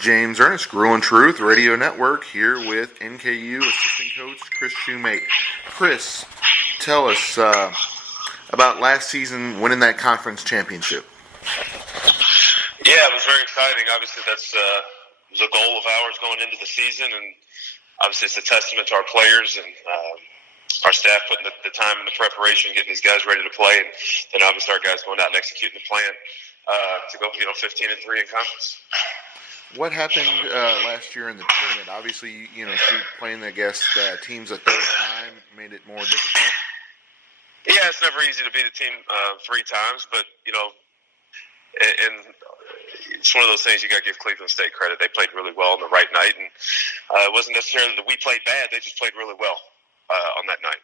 James Ernest, Growing Truth Radio Network, here with NKU assistant coach Chris Shumate. Chris, tell us about last season winning that conference championship. Yeah, it was very exciting. Obviously, that's was a goal of ours going into the season, and obviously it's a testament to our players and our staff putting the time and the preparation, getting these guys ready to play, and then obviously our guys going out and executing the plan to go 15-3 in conference. What happened last year in the tournament? Obviously, playing against teams a third time made it more difficult. Yeah, it's never easy to beat a team 3 times, but and it's one of those things you got to give Cleveland State credit. They played really well on the right night, and it wasn't necessarily that we played bad. They just played really well on that night.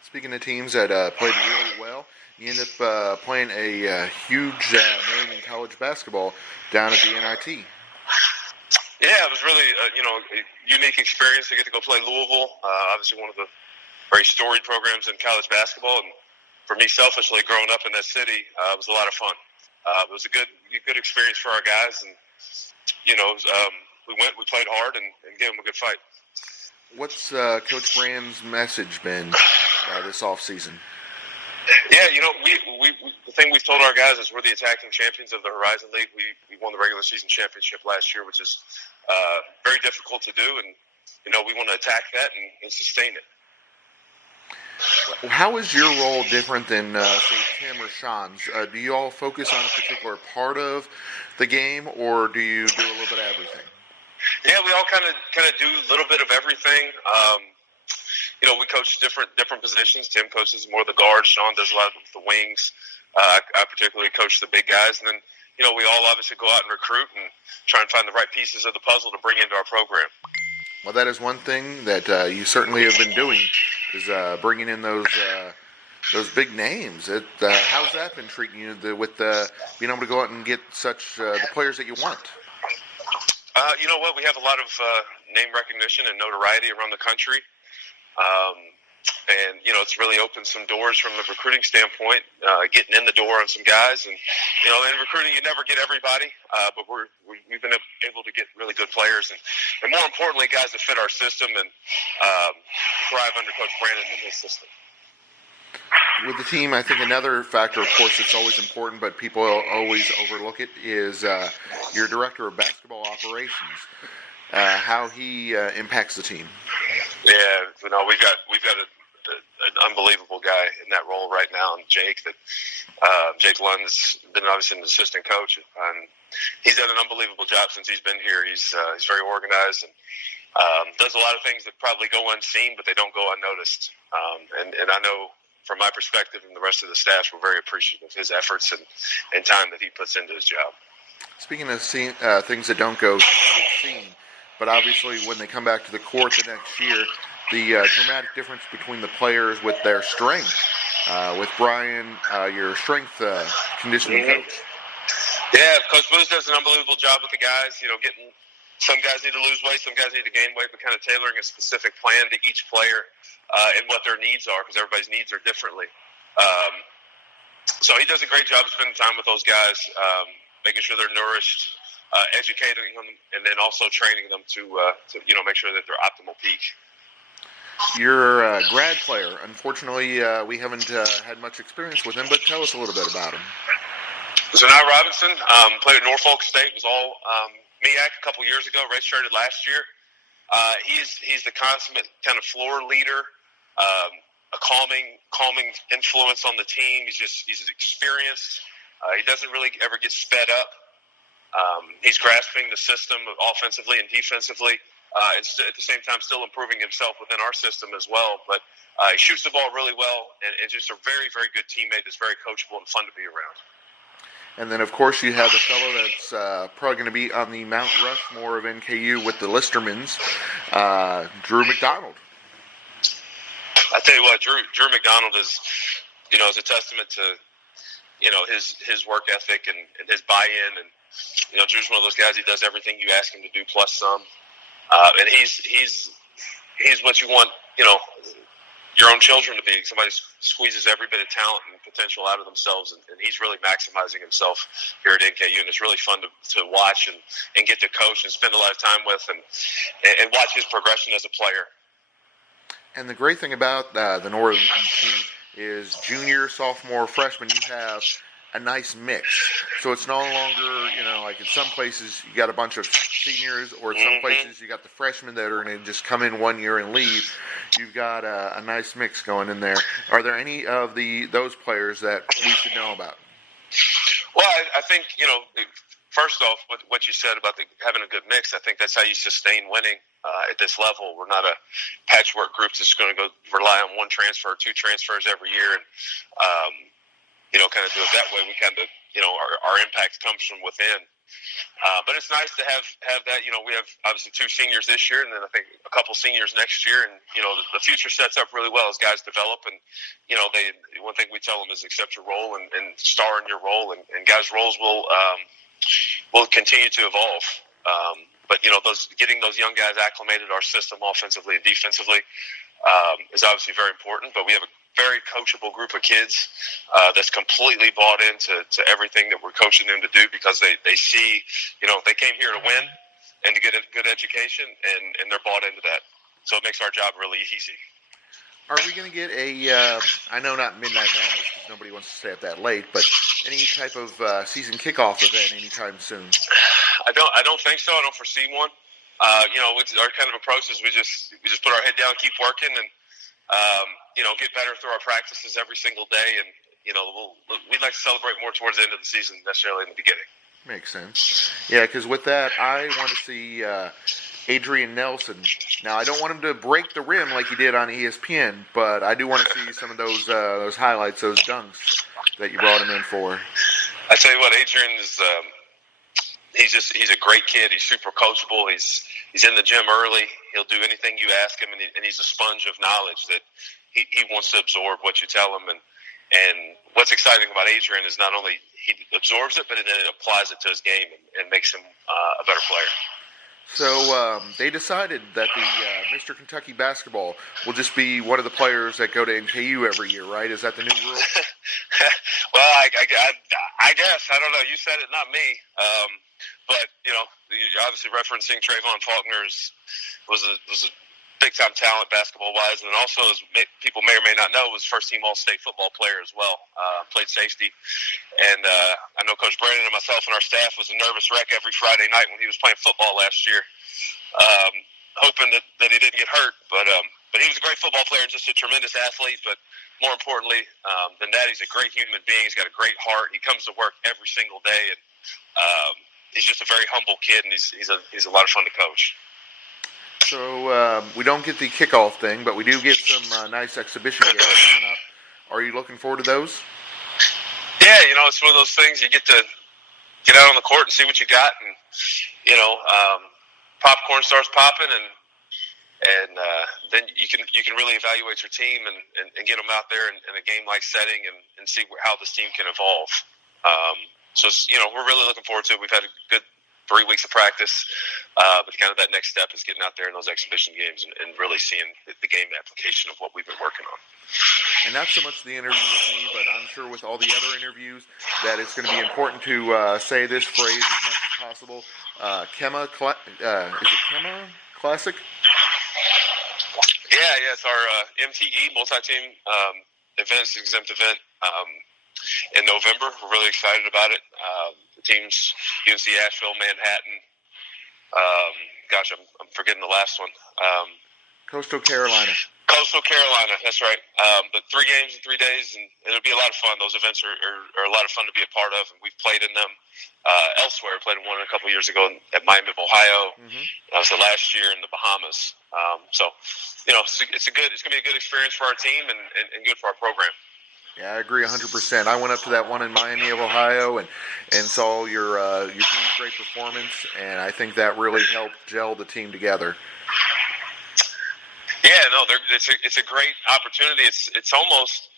Speaking of teams that played really well, you end up playing a huge name in college basketball down at the NIT. Yeah, it was really a unique experience to get to go play Louisville. Obviously, one of the very storied programs in college basketball, and for me, selfishly, growing up in that city, it was a lot of fun. It was a good experience for our guys, and we played hard, and gave them a good fight. What's Coach Graham's message been this off season? Yeah, we the thing we've told our guys is we're the attacking champions of the Horizon League. We won the regular season championship last year, which is very difficult to do, and we want to attack that and sustain it. How is your role different than, say, Tim or Sean's? Do you all focus on a particular part of the game, or do you do a little bit of everything? Yeah, we all kind of do a little bit of everything. We coach different positions. Tim coaches more of the guards. Sean does a lot of the wings. I particularly coach the big guys, and then we all obviously go out and recruit and try and find the right pieces of the puzzle to bring into our program. Well, that is one thing that you certainly have been doing, is bringing in those big names. How's that been treating you with being able to go out and get such the players that you want? You know what? We have a lot of name recognition and notoriety around the country. And it's really opened some doors from the recruiting standpoint, getting in the door on some guys. And, in recruiting, you never get everybody, but we've been able to get really good players. And more importantly, guys that fit our system and thrive under Coach Brandon and his system. With the team, I think another factor, of course, that's always important, but people always overlook it, is your director of basketball operations, how he impacts the team. Yeah, we've got an unbelievable guy in that role right now, and Jake Lund's been obviously an assistant coach, and he's done an unbelievable job since he's been here. He's very organized and does a lot of things that probably go unseen, but they don't go unnoticed. And I know from my perspective and the rest of the staff, we're very appreciative of his efforts and time that he puts into his job. Speaking of things that don't go unseen, but obviously when they come back to the court the next year, the dramatic difference between the players with their strength. With Brian, your strength conditioning coach. Yeah, Coach Booth does an unbelievable job with the guys. Getting some guys need to lose weight, some guys need to gain weight, but kind of tailoring a specific plan to each player and what their needs are, because everybody's needs are differently. So he does a great job of spending time with those guys, making sure they're nourished, educating them, and then also training them to make sure that they're optimal peak. You're a grad player. Unfortunately, we haven't had much experience with him, but tell us a little bit about him. So now Robinson played at Norfolk State. Was all MEAC a couple years ago. Redshirted last year. He's the consummate kind of floor leader, a calming influence on the team. He's experienced. He doesn't really ever get sped up. He's grasping the system offensively and defensively. And at the same time, still improving himself within our system as well. But he shoots the ball really well, and just a very, very good teammate that's very coachable and fun to be around. And then, of course, you have the fellow that's probably going to be on the Mount Rushmore of NKU with the Listermans, Drew McDonald. I tell you what, Drew McDonald is a testament to, his work ethic and his buy-in. And, Drew's one of those guys, he does everything you ask him to do plus some. And he's what you want, your own children to be. Somebody squeezes every bit of talent and potential out of themselves, and he's really maximizing himself here at NKU, and it's really fun to watch and get to coach and spend a lot of time with and watch his progression as a player. And the great thing about the Northern team is junior, sophomore, freshman, you have a nice mix. So it's no longer, like in some places you got a bunch of seniors, or in some places you got the freshmen that are going to just come in 1 year and leave. You've got a nice mix going in there. Are there any of those players that we should know about? Well, I think, first off, what you said about having a good mix, I think that's how you sustain winning at this level. We're not a patchwork group that's going to go rely on one transfer or two transfers every year and, kind of do it that way. We kind of, our impact comes from within. But it's nice to have that. We have obviously 2 seniors this year, and then I think a couple seniors next year. And the future sets up really well as guys develop. And one thing we tell them is accept your role and star in your role. And guys' roles will continue to evolve. But getting those young guys acclimated to our system offensively and defensively is obviously very important. But we have a very coachable group of kids that's completely bought into everything that we're coaching them to do, because they see, they came here to win and to get a good education, and they're bought into that. So it makes our job really easy. Are we going to get I know not Midnight Madness because nobody wants to stay up that late, but any type of season kickoff event anytime soon? I don't think so. I don't foresee one. Our kind of approach is we just put our head down, keep working, and get better through our practices every single day. And, we'd like to celebrate more towards the end of the season necessarily in the beginning. Makes sense. Yeah, because with that, I want to see Adrian Nelson. Now, I don't want him to break the rim like he did on ESPN, but I do want to see some of those highlights, those dunks that you brought him in for. I tell you what, Adrian is he's a great kid. He's super coachable. He's in the gym early. He'll do anything you ask him, and he's a sponge of knowledge that he wants to absorb what you tell him. And what's exciting about Adrian is not only he absorbs it, but then it applies it to his game and makes him a better player. So they decided that the Mr. Kentucky Basketball will just be one of the players that go to NKU every year, right? Is that the new rule? Well, I guess. I don't know. You said it, not me. But, you're obviously referencing Trayvon Faulkner was a big-time talent basketball-wise, and also, as people may or may not know, was first-team All-State football player as well. Played safety. And I know Coach Brandon and myself and our staff was a nervous wreck every Friday night when he was playing football last year, hoping that he didn't get hurt. But he was a great football player and just a tremendous athlete. But more importantly than that, he's a great human being. He's got a great heart. He comes to work every single day, and he's just a very humble kid, and he's a lot of fun to coach. So we don't get the kickoff thing, but we do get some nice exhibition games coming up. Are you looking forward to those? Yeah, it's one of those things you get to get out on the court and see what you got, and popcorn starts popping, and then you can really evaluate your team and get them out there in a game-like setting and see how this team can evolve. So we're really looking forward to it. We've had a good 3 weeks of practice, but kind of that next step is getting out there in those exhibition games and really seeing the game application of what we've been working on. And not so much the interview with me, but I'm sure with all the other interviews that it's going to be important to say this phrase as much as possible. Kema, is it Kema Classic? Yeah, it's our MTE, multi-team events, exempt event in November. We're really excited about it. The teams, UNC Asheville, Manhattan. I'm forgetting the last one. Coastal Carolina. Coastal Carolina, that's right. But 3 games in 3 days, and it'll be a lot of fun. Those events are a lot of fun to be a part of, and we've played in them elsewhere. Played in one a couple of years ago at Miami of Ohio. Mm-hmm. That was the last year in the Bahamas. It's going to be a good experience for our team and good for our program. Yeah, I agree 100%. I went up to that one in Miami of Ohio and saw your team's great performance, and I think that really helped gel the team together. Yeah, no, it's a great opportunity. It's almost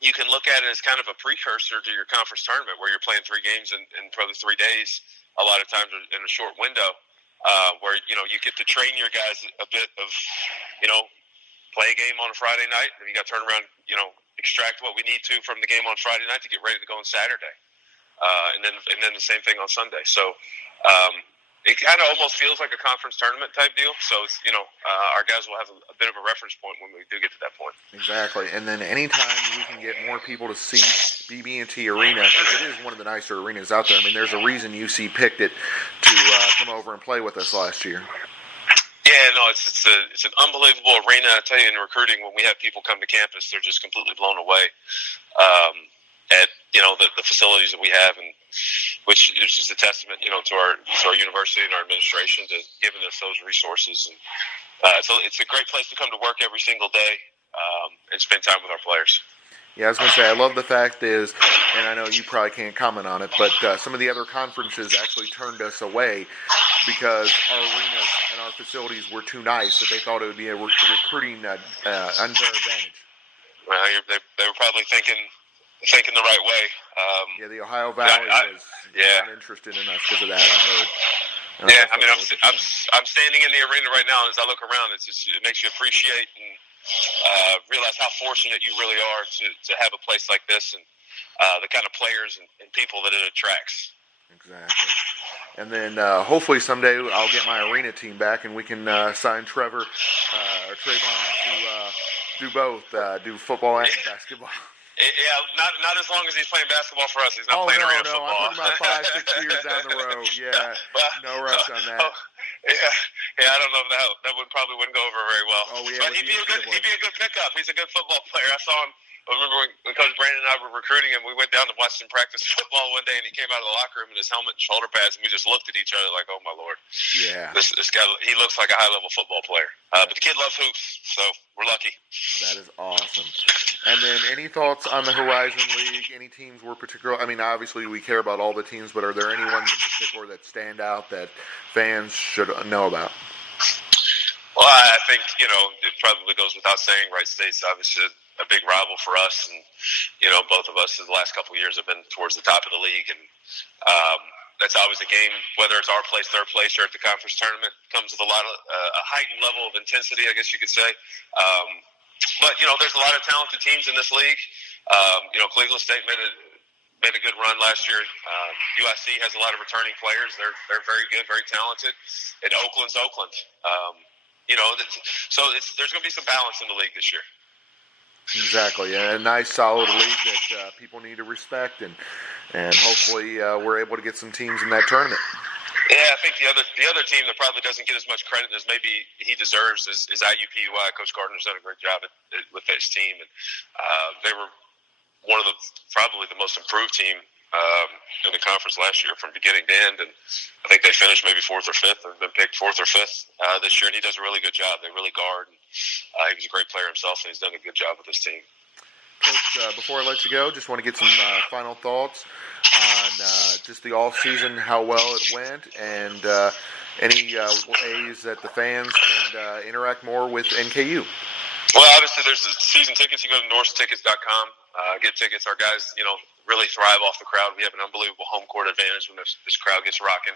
you can look at it as kind of a precursor to your conference tournament, where you're playing 3 games in probably 3 days. A lot of times in a short window, where you get to train your guys a bit of play a game on a Friday night, and we got to turn around, extract what we need to from the game on Friday night to get ready to go on Saturday, and then the same thing on Sunday. So it kind of almost feels like a conference tournament type deal. So it's, our guys will have a bit of a reference point when we do get to that point. Exactly, and then anytime we can get more people to see BB&T Arena, because it is one of the nicer arenas out there. I mean, there's a reason UC picked it to come over and play with us last year. Yeah, no, it's an unbelievable arena. I tell you, in recruiting, when we have people come to campus, they're just completely blown away at the facilities that we have, and which is just a testament, to our university and our administration to giving us those resources. And so it's a great place to come to work every single day and spend time with our players. Yeah, I was going to say, I love the fact is, and I know you probably can't comment on it, but some of the other conferences actually turned us away because our arenas and our facilities were too nice that they thought it would be a recruiting unfair advantage. Well, they were probably thinking the right way. The Ohio Valley was not interested in us because of that, I heard. I'm standing in the arena right now, and as I look around, it makes you appreciate and realize how fortunate you really are to have a place like this and the kind of players and people that it attracts. Exactly. And then hopefully someday I'll get my arena team back and we can sign Trevor or Trayvon to do both, do football and basketball. Yeah, not as long as he's playing basketball for us. He's not playing arena football. I'm talking about 5-6 years down the road. Yeah, no rush on that. Yeah, I don't know if that wouldn't go over very well. But he'd be a good pickup. He's a good football player. I saw him. I remember when Coach Brandon and I were recruiting him, we went down to watch him practice football one day, and he came out of the locker room in his helmet and shoulder pads, and we just looked at each other like, oh, my Lord. Yeah. This guy, he looks like a high-level football player. But the kid loves hoops, so we're lucky. That is awesome. And then any thoughts on the Horizon League? Any teams were particular? I mean, obviously we care about all the teams, but are there any ones in particular that stand out that fans should know about? Well, I think, it probably goes without saying, Wright State's obviously a big rival for us, and both of us in the last couple of years have been towards the top of the league, and that's always a game, whether it's our place, third place, or at the conference tournament, comes with a lot of a heightened level of intensity, I guess you could say. But there's a lot of talented teams in this league. Cleveland State made a good run last year. USC has a lot of returning players. They're very good, very talented, and Oakland's Oakland. So there's going to be some balance in the league this year. Exactly, and a nice, solid league that people need to respect, and hopefully we're able to get some teams in that tournament. Yeah, I think the other team that probably doesn't get as much credit as maybe he deserves is IUPUI. Coach Gardner's done a great job with his team, and they were one of probably the most improved team in the conference last year from beginning to end, and I think they finished maybe 4th or 5th, or been picked 4th or 5th this year, and he does a really good job. They really guard, and he was a great player himself, and he's done a good job with his team. Coach, before I let you go, just want to get some final thoughts on just the off-season, how well it went, and any ways that the fans can interact more with NKU. Well, obviously, there's the season tickets. You go to norsetickets.com, get tickets. Our guys, really thrive off the crowd. We have an unbelievable home court advantage when this crowd gets rocking,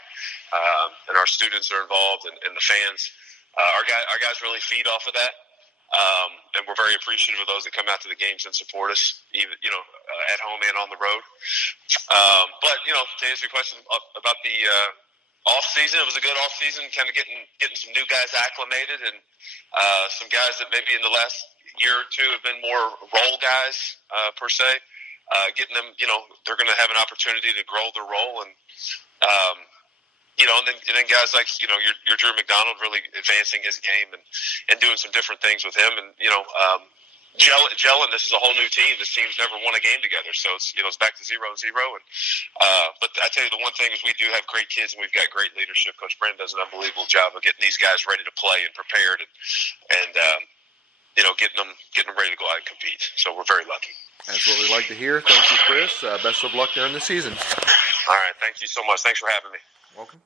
and our students are involved, and the fans. Our guys really feed off of that, and we're very appreciative of those that come out to the games and support us, even at home and on the road. But to answer your question about the off season, it was a good off season, kind of getting some new guys acclimated, and some guys that maybe in the last year or two have been more role guys per se. Getting them, they're going to have an opportunity to grow their role, and and then guys like your Drew McDonald really advancing his game and doing some different things with him, and gelling. This is a whole new team. This team's never won a game together, so it's back to 0-0. And but I tell you, the one thing is we do have great kids, and we've got great leadership. Coach Brandon does an unbelievable job of getting these guys ready to play and prepared, and getting them ready to go out and compete. So we're very lucky. That's what we like to hear. Thank you, Chris. Best of luck during the season. All right. Thank you so much. Thanks for having me. Welcome.